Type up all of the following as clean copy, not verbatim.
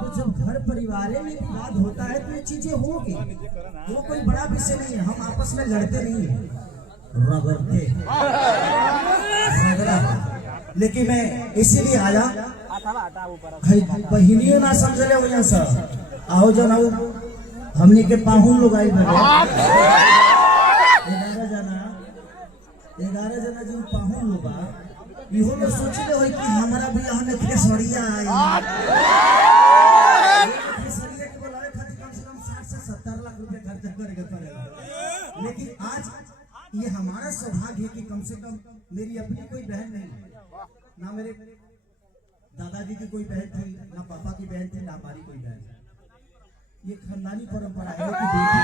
तो जब घर परिवार में विवाद होता है तो ये चीजें होगी, वो कोई बड़ा विषय नहीं है। हम आपस में लड़ते नहीं है, रगड़ते लेकिन मैं इसीलिए आया बहिनियों ना समझ ले वही सर आओ जो ना हमने के पाहुन लोग आई बने 11 जना जो पाहुन लोग इहो लोग सोचले हो कि हमारा भी हमने खेसरिया आई खेसरिया के बोलावे खातिर कम से कम 60 से 70 लाख रुपए खर्च करके पड़ेगा। लेकिन आज ये हमारा सौभाग्य है कि कम से कम मेरी अपनी कोई बहन नहीं, ना मेरे दादाजी की कोई बहन थी, ना पापा की बहन थी, ना हमारी कोई बहन। ये खानदानी परंपरा है कि बेटी,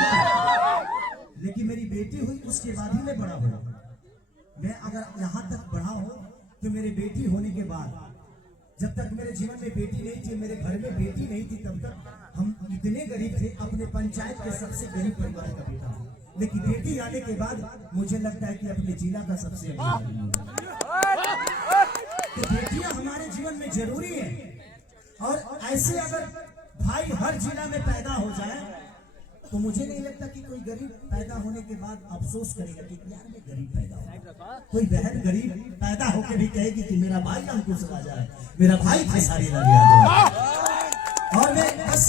लेकिन मेरी बेटी हुई उसके बाद ही मैं बड़ा हुआ। मैं अगर यहाँ तक बढ़ा हूँ तो मेरे बेटी होने के बाद, जब तक मेरे जीवन में बेटी नहीं थी, मेरे घर में बेटी नहीं थी, तब तक हम इतने गरीब थे, अपने पंचायत के सबसे गरीब परिवार का बेटा। लेकिन बेटी आने के बाद मुझे लगता है कि अपने जिला का सबसे तो बेटियां हमारे जीवन में जरूरी है। और ऐसे अगर भाई हर जिला में पैदा हो जाए तो मुझे नहीं लगता कि कोई गरीब पैदा होने के बाद अफसोस करेगा कि यार मैं गरीब पैदा हुआ। कोई बहन गरीब पैदा होकर भी कहेगी कि मेरा भाई अंकुश राजा है, मेरा भाई खेसारी लाल यादव। और मैं बस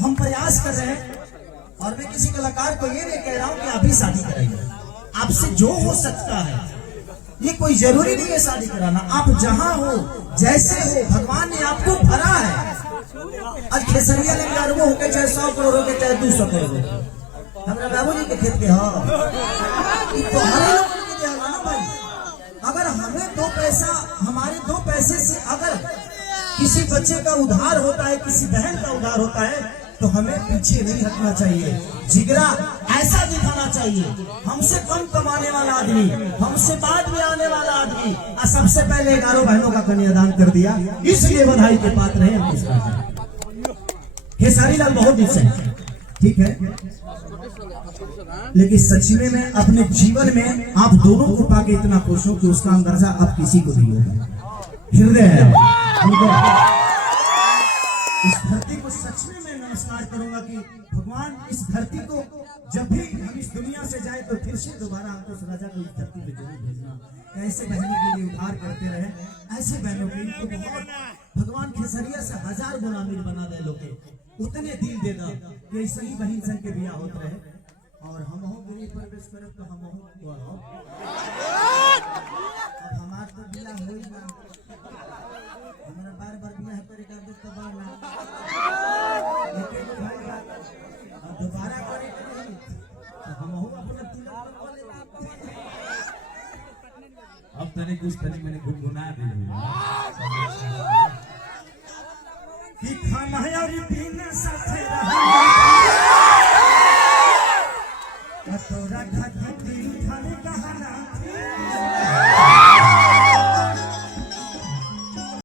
हम प्रयास कर रहे हैं, और मैं किसी कलाकार को ये नहीं कह रहा हूँ कि अभी शादी कराइए, आपसे जो हो सकता है, ये कोई जरूरी नहीं है शादी कराना। आप जहां हो, जैसे हो, भगवान ने आपको भरा है। आज खेसरिया लेंगे यार वो होके चाहे 100 करोड़ होके चाहे 200 करोड़ हो, हमारा बाबूजी के खेत के हो तो हमें लोग के दिया ना भाई। अगर हमें 2 पैसा, हमारे 2 पैसे से अगर किसी बच्चे का उधार होता है, किसी बहन का उधार होता है, तो हमें पीछे नहीं हटना चाहिए। जिगरा ऐसा दिखाना चाहिए, हमसे कम कमाने वाला आदमी, हमसे बाद में आने वाला आदमी, और सबसे पहले 11 बहनों का कन्यादान कर दिया, इसलिए बधाई के पात्र हैं खेसारी लाल। बहुत दिल से ठीक है, लेकिन सच में मैं अपने जीवन में आप दोनों को पाके इतना खुश हूं कि उसका अंदाजा आप किसी को नहीं होगा। हृदय है इस धरती को, सच में मैं नमस्कार करूंगा कि भगवान इस धरती को जब भी हम इस दुनिया से जाए तो फिर से दोबारा हमको राजा को इस धरती पे जरूर भेजना। ऐसे बहनों के लिए उद्धार करते रहे, ऐसे बहनों के लिए बहुत भगवान खेसरिया से 1000 गुना अमीर बना दे, लोग उतने दिल दे दा कि ऐसे ही बहन संग के बियाह होते रहे। और हम हो गरीब प्रवेश करे तो हम हो अब हमार तो बियाह होई ना, हमारा बार-बार बियाह करे का तो बाना दोबारा करे तो हम हो अपना तिलक वाले अब तने कुछ तने मैंने गुनगुना दी कि खाना और पीना साथे रहा तोरा खातिर खाने कहाना